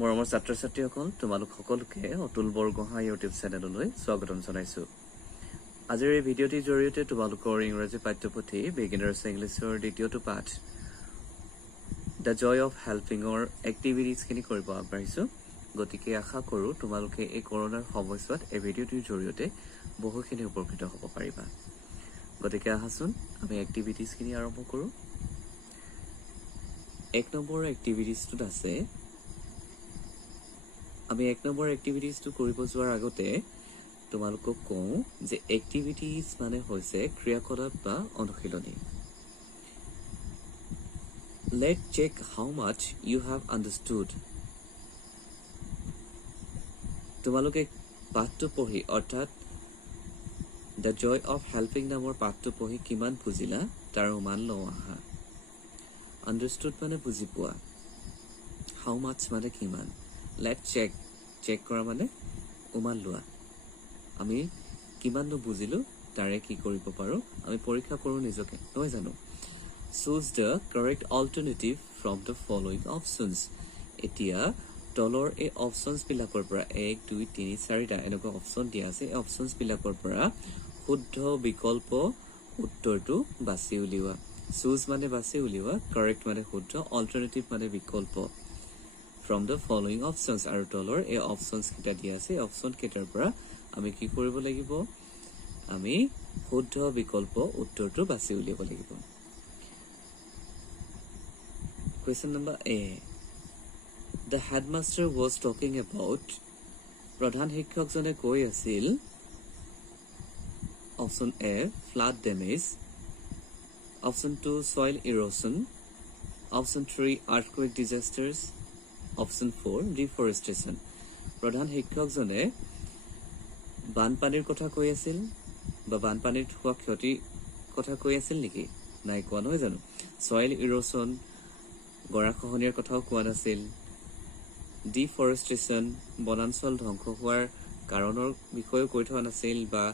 মৰমৰ ছাত্ৰ ছাত্ৰীসকল তোমালোক সকলোকে অতুল বৰগোহাঁই ইউটিউব চেনেললৈ স্বাগতম জনাইছো। আজিৰ এই ভিডিঅ'টিৰ জৰিয়তে তোমালোকৰ ইংৰাজী পাঠ্যপুথি বিগিনাৰ্ছ ইংলিছৰ দ্বিতীয়টো পাঠ দ্য জয় অফ হেল্পিঙৰ এক্টিভিটিজখিনি কৰিব আগবাঢ়িছো। গতিকে আশা কৰোঁ তোমালোকে এই কৰোনাৰ সময়ছোৱাত এই ভিডিঅ'টিৰ জৰিয়তে বহুখিনি উপকৃত হ'ব পাৰিবা। গতিকে আহাচোন আমি এক্টিভিটিজখিনি আৰম্ভ কৰোঁ। 1 নম্বৰ এক্টিভিটিজটোত আছে, আমি 1 নম্বৰ এক্টিভিটিজটো কৰিব যোৱাৰ আগতে তোমালোকক কওঁ যে এক্টিভিটিজ মানে হৈছে ক্ৰিয়াকলাপ বা অনুশীলনী। Let check how much you have understood. তোমালোকে পাঠটো পঢ়ি অৰ্থাৎ দ্য জয় অফ হেল্পিং নামৰ পাঠটো পঢ়ি কিমান বুজিলা তাৰ অনুমান লওঁ আহা। আণ্ডাৰষ্টুড মানে বুজি পোৱা, হাউ মাচ মানে কিমান, লেট চেক চেক কৰা মানে অনুমান লোৱা। আমি কিমাননো বুজিলোঁ তাৰে কি কৰিব পাৰোঁ আমি পৰীক্ষা কৰোঁ নিজকে, নহয় জানো। Choose the correct alternative from the following options. এতিয়া তলৰ এই অপশ্যনছবিলাকৰ পৰা 1, 2, 3, 4টা এনেকুৱা অপশ্যন দিয়া আছে। এই অপশ্যনছবিলাকৰ পৰা শুদ্ধ বিকল্প উত্তৰটো বাছি উলিওৱা। চুজ মানে বাছি উলিওৱা, কাৰেক্ট মানে শুদ্ধ, অল্টাৰনেটিভ মানে বিকল্প ফ্ৰম দ্য ফলোয়িং অপশ্যনছ। আৰু তলৰ এই অপশ্যনছকেইটা দিয়া আছে। এই অপশ্যনকেইটাৰ পৰা আমি কি কৰিব লাগিব, আমি শুদ্ধ বিকল্প উত্তৰটো বাছি উলিয়াব লাগিব। Question number A, the headmaster was talking about. প্ৰধান শিক্ষকজনে কৈ আছিল, option A flood damage, option 2 soil erosion, option 3 earthquake disasters, option 4 deforestation. প্ৰধান শিক্ষকজনে বানপানীৰ কথা কৈ আছিল বা বানপানীত হোৱা ক্ষতিৰ কথা কৈ আছিল নেকি? নাই কোৱা, নহয় জানো। ছইল ইৰ'শ্যন গৰাখহনীয়াৰ কথাও কোৱা নাছিল। ডিফৰেষ্টেশ্যন বনাঞ্চল ধ্বংস হোৱাৰ কাৰণৰ বিষয়েও কৈ থোৱা নাছিল বা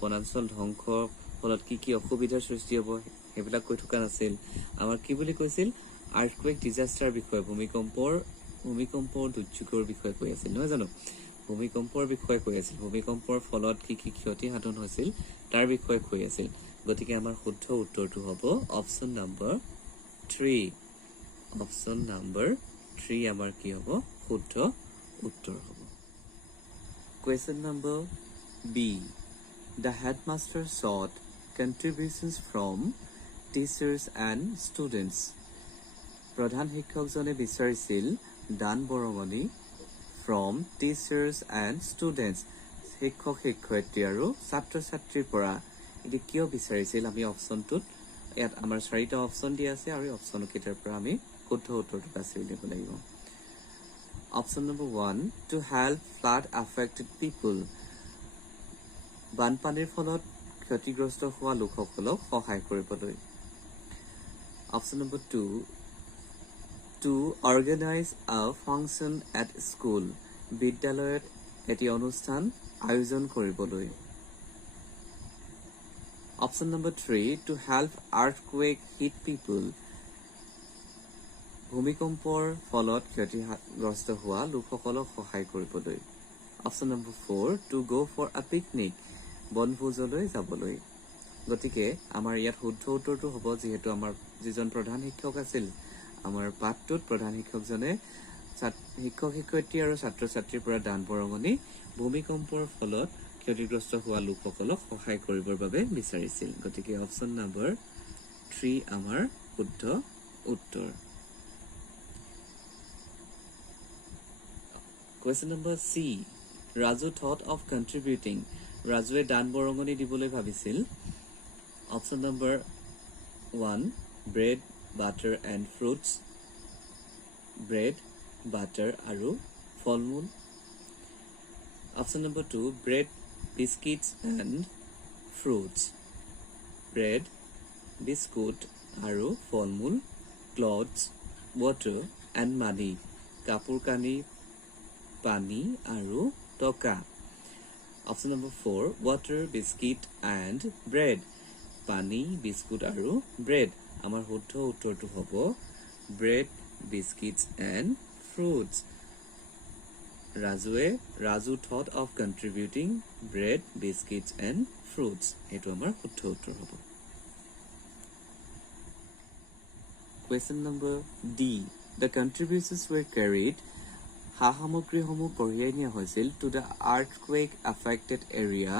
বনাঞ্চল ধ্বংসৰ ফলত কি কি অসুবিধাৰ সৃষ্টি হ'ব সেইবিলাক কৈ থকা নাছিল। আমাৰ কি বুলি কৈছিল, আৰ্থকুৱেক ডিজাষ্টাৰ বিষয়ে, ভূমিকম্পৰ দুৰ্যোগৰ বিষয়ে কৈ আছিল, নহয় জানো। ভূমিকম্পৰ বিষয়ে কৈ আছিল, ভূমিকম্পৰ ফলত কি কি ক্ষতি সাধন হৈছিল তাৰ বিষয়ে কৈ আছিল। গতিকে আমাৰ শুদ্ধ উত্তৰটো হ'ব অপশ্যন নম্বৰ 3। অপশ্যন নম্বৰ 3 আমাৰ কি হ'ব, শুদ্ধ উত্তৰ হ'ব। Question number B, the headmaster sought contributions from teachers and students. প্ৰধান শিক্ষকজনে বিচাৰিছিল দান বৰঙণি ফ্ৰম টিচাৰ্ছ এণ্ড ষ্টুডেণ্টছ, শিক্ষক শিক্ষয়িত্ৰী আৰু ছাত্ৰ ছাত্ৰীৰ পৰা। এতিয়া কিয় বিচাৰিছিল, আমি অপশ্যনটোত ইয়াত আমাৰ 4টা অপশ্যন দিয়া আছে আৰু এই অপশ্যনকেইটাৰ পৰা আমি শুদ্ধ উত্তৰটো বাছি উলিয়াব লাগিব। Option number 1, to help flood affected people. বানপানীৰ ফলত ক্ষতিগ্ৰস্ত হোৱা লোকসকলক সহায় কৰিবলৈ। Option number 2, to organise a function at school. বিদ্যালয়ত এটি অনুষ্ঠান আয়োজন কৰিবলৈ। Option number 3, to help earthquake hit people. ভূমিকম্পৰ ফলত ক্ষতিগ্ৰস্ত হোৱা লোকসকলক সহায় কৰিবলৈ। Option number 4, to go' for a picnic. বনভোজলৈ যাবলৈ। গতিকে আমাৰ ইয়াত শুদ্ধ উত্তৰটো হ'ব, যিহেতু আমাৰ যিজন প্ৰধান শিক্ষক আছিল আমাৰ পাঠটোত, প্ৰধান শিক্ষকজনে শিক্ষক শিক্ষয়িত্ৰী আৰু ছাত্ৰ ছাত্ৰীৰ পৰা দান বৰঙণি ভূমিকম্পৰ ফলত ক্ষতিগ্ৰস্ত হোৱা লোকসকলক সহায় কৰিবৰ বাবে বিচাৰিছিল। গতিকে অপশ্যন নম্বৰ 3 আমাৰ শুদ্ধ উত্তৰ। Question number C, Raju thought of contributing. ৰাজুৱে দান বৰঙণি দিবলৈ ভাবিছিল। Option number 1, bread, butter and fruits. Bread, butter আৰু ফল মূল। Option number 2, bread, biscuits and fruits. Bread, biscuit আৰু ফল মূল। Clothes, water and money. কাপোৰ কানি, পানী আৰু টকা। Option number 4, water, biscuit and bread. পানী, বিস্কুট আৰু ব্ৰেড। আমাৰ শুদ্ধ উত্তৰটো হ'ব bread, biscuits and fruits. Raju thought of contributing bread, biscuits and fruits. এইটো আমাৰ শুদ্ধ উত্তৰ হ'ব। Question number D. The contributions were carried. সামগ্ৰীসমূহ কঢ়িয়াই নিয়া হৈছিল to the earthquake affected area.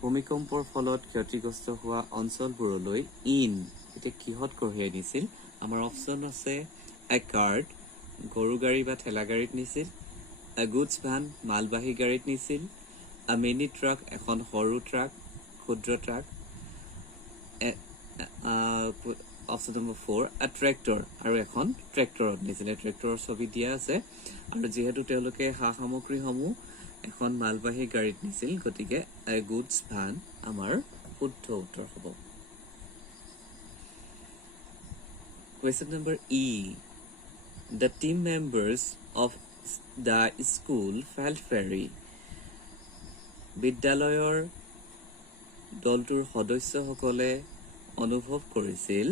ভূমিকম্পৰ ফলত ক্ষতিগ্ৰস্ত হোৱা অঞ্চলবোৰলৈ এতিয়া কিহত কঢ়িয়াই নিছিল? আমাৰ অপশ্যন আছে a cart, গৰু গাড়ী বা ঠেলা গাড়ীত নিছিল, a goods van, মালবাহী গাড়ীত নিছিল, a mini truck, এখন সৰু ট্ৰাক, ক্ষুদ্ৰ truck, option number 4 a tractor, আৰু এখন ট্ৰেক্টৰত নিছিলে। ট্ৰেক্টৰৰ ছবি দিয়া আছে, আৰু যিহেতু তেওঁলোকে সামগ্ৰীসমূহ এখন মালবাহী গাড়ীত নিছিল, গতিকে a goods van আমাৰ শুদ্ধ উত্তৰ হ'ব। Question number E. The team members of the school felt very. বিদ্যালয়ৰ দলটোৰ সদস্যসকলে অনুভৱ কৰিছিল।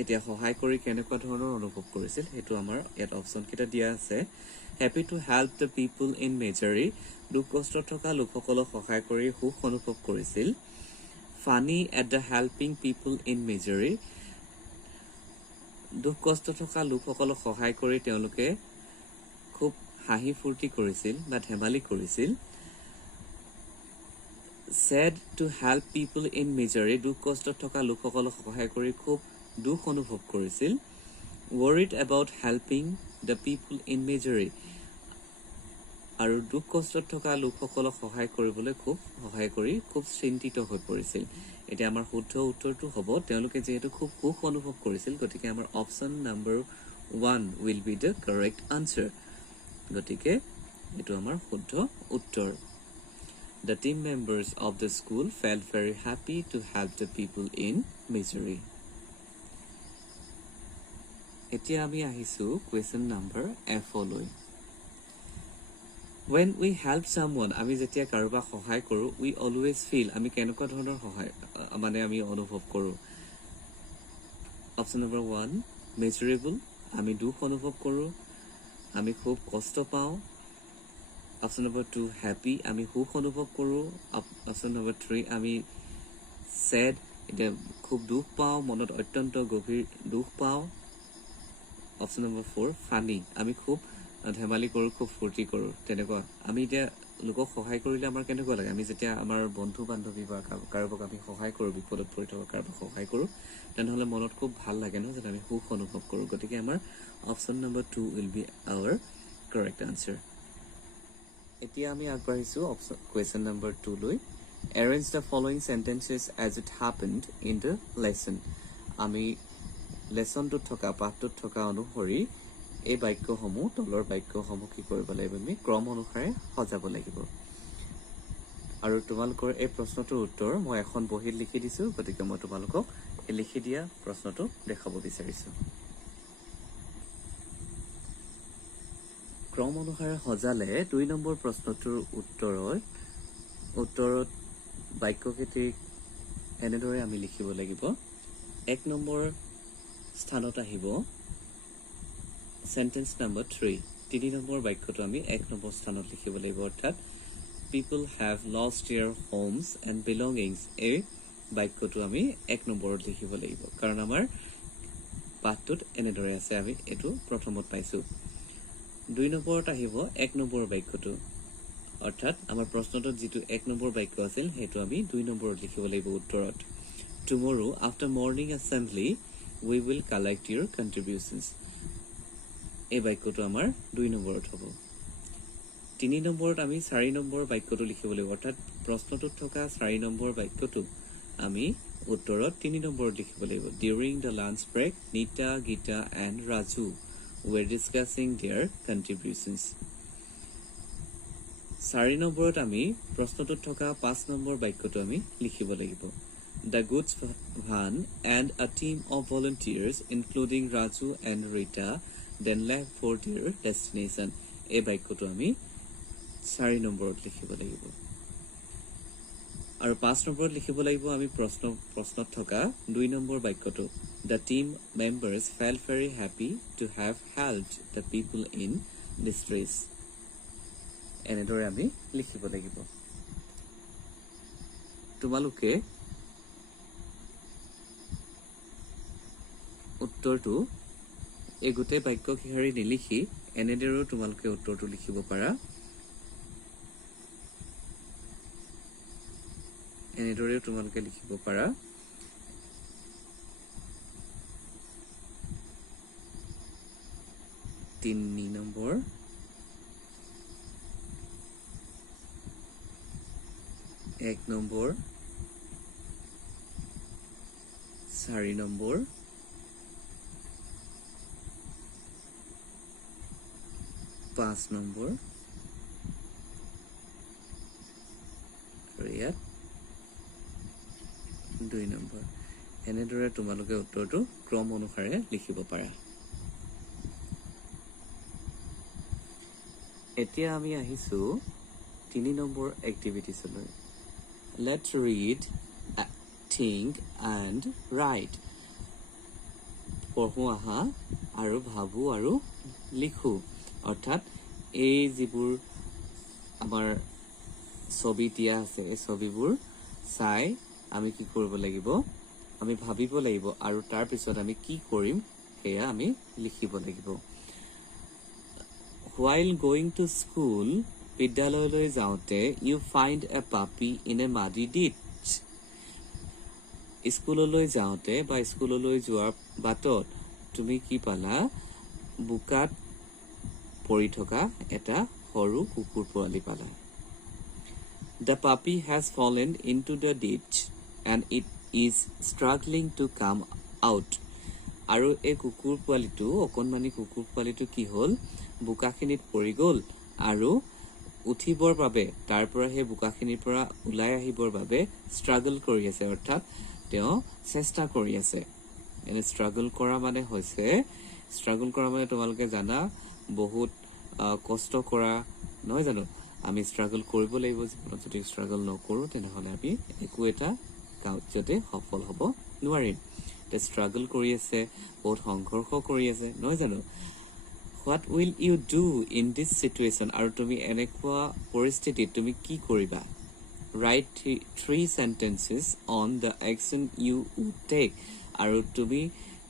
এতিয়া সহায় কৰি কেনেকুৱা ধৰণৰ অনুভৱ কৰিছিল সেইটো আমাৰ ইয়াত অপশ্যন কেইটা দিয়া আছে। Happy to help the people in misery, দুখ কষ্ট থকা লোকসকলক সহায় কৰি সুখ অনুভৱ কৰিছিল। Funny at the helping people in misery, দুখ কষ্ট থকা লোকসকলক সহায় কৰি তেওঁলোকে খুব হাঁহি ফূৰ্তি কৰিছিল বা ধেমালি কৰিছিল। Sad to help people in misery, দুখ কষ্ট থকা লোকসকলক সহায় কৰি খুব দুখ অনুভৱ কৰিছিল। Worried about helping the people in misery, আৰু দুখ কষ্টত থকা লোকসকলক সহায় কৰি খুব চিন্তিত হৈ পৰিছিল। এতিয়া আমাৰ শুদ্ধ উত্তৰটো হ'ব, তেওঁলোকে যিহেতু খুব সুখ অনুভৱ কৰিছিল, গতিকে আমাৰ option number 1 will be the correct answer। গতিকে এইটো আমাৰ শুদ্ধ উত্তৰ। The team members of the school felt very happy to help the people in misery। এতিয়া আমি আহিছো question number F লৈ। When we help someone, আমি যেতিয়া কাৰোবাক সহায় কৰো, we always feel, আমি কেনেকুৱা ধৰণৰ সহায় আমি অনুভৱ কৰো? অপশ্যন নম্বৰ 1 miserable, আমি দুখ অনুভৱ কৰো, আমি খুব কষ্ট পাওঁ। অপশ্যন নম্বৰ 2 happy, আমি সুখ অনুভৱ কৰো। অপশ্যন নম্বৰ 3 আমি sad, এতিয়া খুব দুখ পাওঁ, মনত অত্যন্ত গভীৰ দুখ পাওঁ। অপশ্যন নম্বৰ 4 funny, আমি খুব ধেমালি কৰোঁ, খুব ফূৰ্তি কৰোঁ। তেনেকুৱা আমি এতিয়া লোকক সহায় কৰিলে আমাৰ কেনেকুৱা লাগে? আমি যেতিয়া আমাৰ বন্ধু বান্ধৱী বা কাৰোবাক আমি সহায় কৰোঁ, বিপদত পৰি থকা কাৰোবাক সহায় কৰোঁ, তেনেহ'লে মনত খুব ভাল লাগে নহয় জানো? আমি সুখ অনুভৱ কৰোঁ। গতিকে আমাৰ option number 2 will be our correct answer। এতিয়া আমি আগবাঢ়িছোঁ question number 2 লৈ। Arrange the following sentences as it happened in the lesson। আমি লেচনটোত থকা পাঠটোত থকা অনুসৰি এই বাক্যসমূহ, তলৰ বাক্যসমূহ কি কৰিব লাগিব? আমি ক্ৰম অনুসাৰে সজাব লাগিব। আৰু তোমালোকৰ এই প্ৰশ্নটোৰ উত্তৰ মই এখন বহীত লিখি দিছোঁ, গতিকে মই তোমালোকক এই লিখি দিয়া প্ৰশ্নটো দেখাব বিচাৰিছোঁ। ক্ৰম অনুসাৰে সজালে 2 নম্বৰ প্ৰশ্নটোৰ উত্তৰত বাক্যকেইটিক এনেদৰে আমি লিখিব লাগিব। 1 নম্বৰ স্থানত আহিব sentence number 3, 3 নম্বৰ বাক্যটো আমি 1 নম্বৰ স্থানত লিখিব লাগিব, অৰ্থাৎ people have lost their homes and belongings, এই বাক্যটো আমি 1 নম্বৰত লিখিব লাগিব, কাৰণ আমাৰ পাঠটোত এনেদৰে আছে, আমি এইটো প্ৰথমত পাইছোঁ। 2 নম্বৰত আহিব 1 নম্বৰ বাক্যটো, অৰ্থাৎ আমাৰ প্ৰশ্নটোত যিটো 1 নম্বৰ বাক্য আছিল সেইটো আমি 2 নম্বৰত লিখিব লাগিব উত্তৰত। Tomorrow after morning assembly we will collect your contributions, এই বাক্যটো আমাৰ 2 নম্বৰত হ'ব। 3 নম্বৰত আমি 4 নম্বৰ বাক্যটো লিখিব লাগিব, অৰ্থাৎ প্ৰশ্নটোত থকা 4 নম্বৰ বাক্যটো আমি উত্তৰত 3 নম্বৰত লিখিব লাগিব। During the lunch break, Nita, Gita and Raju were discussing their contributions। 4 নম্বৰত আমি প্ৰশ্নটোত থকা 5 নম্বৰ বাক্যটো আমি লিখিব লাগিব। The goods van and a team of volunteers including Raju and Rita then left for their destination, এই বাক্যটো আমি 4 নম্বৰত লিখিব লাগিব। আৰু 5 নম্বৰত লিখিব লাগিব আমি প্ৰশ্নত থকা 2 নম্বৰ বাক্যটো। The team members felt very happy to have helped the people in distress. এনেদৰে আমি লিখিব লাগিব। তোমালোকে উত্তৰটো এই গোটেই বাক্য কিহাৰি নিলিখি এনেদৰেও তোমালোকে উত্তৰটো লিখিব পাৰা। এনেদৰেও তোমালোকে লিখিব পাৰা। তিনি নম্বৰ, এক নম্বৰ, 4 নম্বৰ, 5 নম্বৰ আৰু ইয়াত 2 নম্বৰ। এনেদৰে তোমালোকে উত্তৰটো ক্ৰম অনুসাৰে লিখিব পাৰা। এতিয়া আমি আহিছো 3 number এক্টিভিটিছলৈ। Let's read, think and write. পঢ়ো আহা আৰু ভাবো আৰু লিখো। অৰ্থাৎ এই যিবোৰ আমাৰ ছবি দিয়া আছে এই ছবিবোৰ চাই আমি কি কৰিব লাগিব, আমি ভাবিব লাগিব আৰু তাৰ পিছত আমি কি কৰিম সেয়া আমি লিখিব লাগিব। While going to school, বিদ্যালয়লৈ যাওঁতে you find a puppy in a muddy ditch. স্কুললৈ যাওঁতে বা স্কুললৈ যোৱাৰ বাটত তুমি কি পালা, বোকাত পৰি থকা এটা সৰু কুকুৰ পোৱালি পালা। The puppy has fallen into the ditch and it is struggling to come out. আৰু এই কুকুৰ পোৱালিটো, অকণমানি কুকুৰ পোৱালিটো কি হ'ল, বোকাখিনিত পৰি গ'ল আৰু উঠিবৰ বাবে, তাৰ পৰা সেই বোকাখিনিৰ পৰা ওলাই আহিবৰ বাবে ষ্ট্ৰাগল কৰি আছে। অৰ্থাৎ তেওঁ চেষ্টা কৰি আছে। এনে ষ্ট্ৰাগল কৰা মানে হৈছে, ষ্ট্ৰাগল কৰা মানে তোমালোকে জানা বহুত কষ্ট কৰা, নহয় জানো? আমি ষ্ট্ৰাগল কৰিব লাগিব। জীৱনত যদি ষ্ট্ৰাগল নকৰোঁ তেনেহ'লে আমি একো এটা কাৰ্যতে সফল হ'ব নোৱাৰিম। এতিয়া ষ্ট্ৰাগল কৰি আছে, বহুত সংঘৰ্ষ কৰি আছে, নহয় জানো? What will you do in this situation? আৰু তুমি এনেকুৱা পৰিস্থিতিত তুমি কি কৰিবা? Write 3 sentences on the action you would take. আৰু তুমি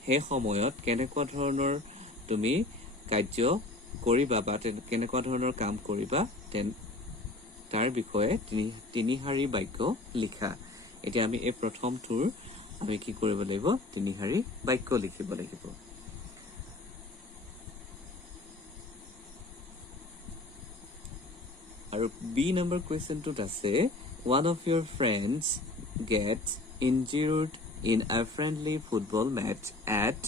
সেই সময়ত কেনেকুৱা ধৰণৰ তুমি কাৰ্য কৰিবা বা কেনেকুৱা ধৰণৰ কাম কৰিবা তাৰ বিষয়ে 3 শাৰী বাক্য লিখা। এতিয়া আমি এই প্ৰথমটোৰ আমি কি কৰিব লাগিব, 3 শাৰী বাক্য লিখিব লাগিব। আৰু বি নম্বৰ কুৱেশ্যনটোত আছে, one of your friends gets injured in a friendly football match at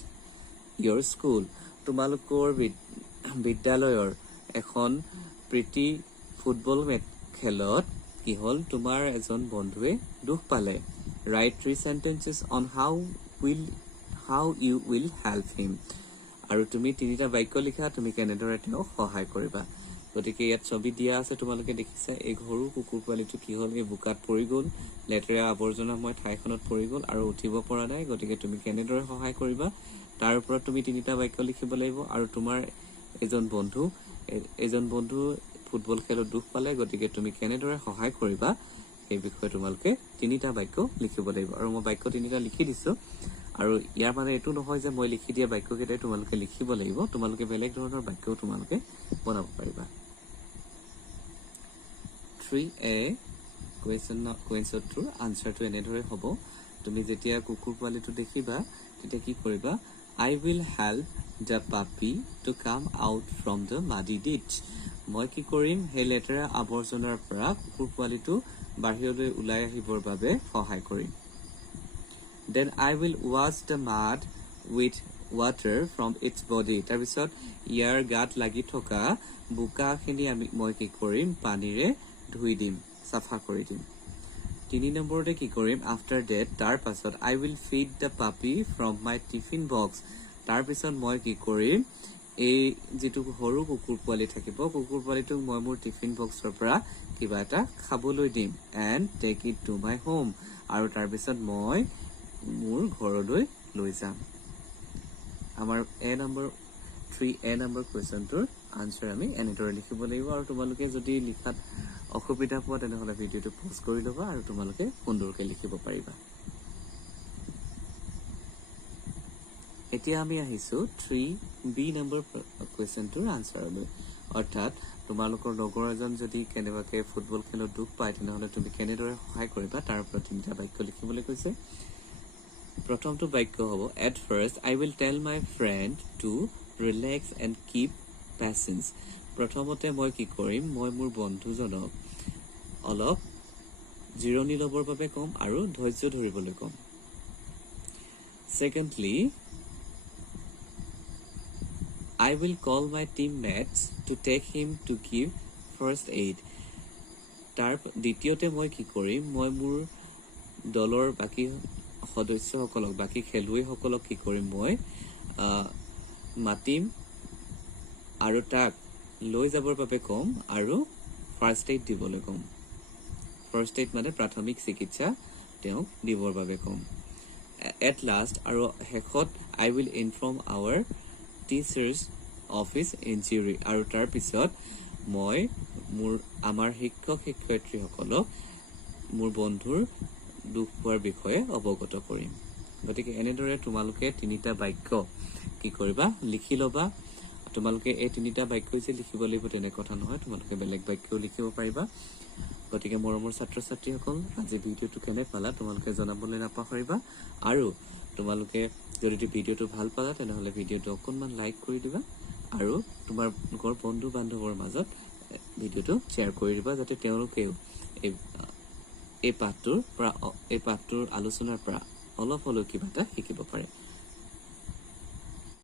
your school. তোমালোকৰ বিদ্যালয়ৰ এখন প্ৰীতি ফুটবল খেলত কি হ'ল, তোমাৰ এজন বন্ধুৱে দুখ পালে। Write 3 sentences on how you will help him. আৰু তুমি 3টা বাক্য লিখা, তুমি কেনেদৰে তেওঁক সহায় কৰিবা। গতিকে ইয়াত ছবি দিয়া আছে, তোমালোকে দেখিছা। এই সৰু কুকুৰ পোৱালিটো কি হ'ল, এই বোকাত পৰি গ'ল, লেতেৰা আৱৰ্জনাময় ঠাইখনত পৰি গ'ল আৰু উঠিব পৰা নাই। গতিকে তুমি কেনেদৰে সহায় কৰিবা তাৰ ওপৰত তুমি 3টা বাক্য লিখিব লাগিব। আৰু তোমাৰ এজন বন্ধু ফুটবল খেলত দুখ পালে, গতিকে তুমি কেনেদৰে সহায় কৰিবা সেই বিষয়ে তোমালোকে 3টা বাক্য লিখিব লাগিব। আৰু মই বাক্য 3টা লিখি দিছোঁ। আৰু ইয়াৰ মানে এইটো নহয় যে মই লিখি দিয়া বাক্যকেইটাই তোমালোকে লিখিব লাগিব, তোমালোকে বেলেগ ধৰণৰ বাক্যও তোমালোকে বনাব পাৰিবা। 3A কুৱেশ্যনটোৰ আনচাৰটো এনেদৰে হ'ব। তুমি যেতিয়া কুকুৰ পোৱালিটো দেখিবা তেতিয়া কি কৰিবা, I will help the puppy to come out from the muddy ditch. মই কি কৰিম, সেই লেতেৰা আৱৰ্জনাৰ পৰা কুকুৰ পোৱালিটো বাহিৰলৈ ওলাই আহিবৰ বাবে সহায় কৰিম। Then I will wash the mud with water from its body. তাৰপিছত ইয়াৰ গাত লাগি থকা বোকাখিনি মই কি কৰিম, পানীৰে ধুই দিম, চাফা কৰি দিম। 3 নম্বৰতে কি কৰিম, after that, তাৰ পাছত I will feed the puppy from my tiffin box. তাৰপিছত মই কি কৰিম, এই যিটো সৰু কুকুৰ পোৱালি থাকিব, কুকুৰ পোৱালিটোক মই মোৰ টিফিন বক্সৰ পৰা কিবা এটা খাবলৈ দিম, and take it to my home. আৰু তাৰপিছত মই মোৰ ঘৰলৈ লৈ যাম। আমাৰ 3A নম্বৰ কুৱেশ্যনটোৰ আনচাৰ আমি এনেদৰে লিখিব লাগিব আৰু তোমালোকে যদি লিখাত অসুবিধা পোৱা তেনেহ'লে ভিডিঅ'টো পজ কৰি ল'বা আৰু তোমালোকে সুন্দৰকৈ লিখিব পাৰিবা এতিয়া আমি আহিছো 3B নম্বৰ কুৱেশ্যনটোৰ আনচাৰলৈ অৰ্থাৎ তোমালোকৰ লগৰ এজন যদি কেনেবাকে ফুটবল খেলত দুখ পায় তেনেহ'লে তুমি কেনেদৰে সহায় কৰিবা তাৰ ওপৰত তিনিটা বাক্য লিখিবলৈ কৈছে প্ৰথমটো বাক্য হ'ব at first I will tell my friend to relax and keep patience প্ৰথমতে মই কি কৰিম মই মোৰ বন্ধুজনক অলপ জিৰণি ল'বৰ বাবে কম আৰু ধৈৰ্য ধৰিবলৈ কম secondly I will call my teammates to take him to give first aid তাৰ দ্বিতীয়তে মই কি কৰিম মই মোৰ দলৰ বাকি সদস্যসকলক বাকি খেলুৱৈসকলক কি কৰিম মই মাতিম আৰু তাক লৈ যাবৰ বাবে কম আৰু ফাৰ্ষ্ট এইড দিবলৈ কম ফাৰ্ষ্ট এইড মানে প্ৰাথমিক চিকিৎসা তেওঁক দিবৰ বাবে কম এট লাষ্ট আৰু শেষত I will inform our teachers of his injury আৰু তাৰ পিছত মই আমাৰ শিক্ষক শিক্ষয়িত্ৰীসকলক মোৰ বন্ধুৰ দুখ পোৱাৰ বিষয়ে অৱগত কৰিম গতিকে এনেদৰে তোমালোকে তিনিটা বাক্য কি কৰিবা লিখি ল'বা তোমালোকে এই তিনিটা বাক্য যে লিখিব লাগিব তেনে কথা নহয় তোমালোকে বেলেগ বাক্যও লিখিব পাৰিবা গতিকে মৰমৰ ছাত্ৰ ছাত্ৰীসকল আজি ভিডিঅ'টো কেনে পালা তোমালোকে জনাবলৈ নাপাহৰিবা আৰু তোমালোকে যদি ভিডিঅ'টো ভাল পালা তেনেহ'লে ভিডিঅ'টো অকণমান লাইক কৰি দিবা আৰু তোমালোকৰ বন্ধু বান্ধৱৰ মাজত ভিডিঅ'টো শ্বেয়াৰ কৰি দিবা যাতে তেওঁলোকেও এই পাঠটোৰ আলোচনাৰ পৰা অলপ হ'লেও কিবা এটা শিকিব পাৰে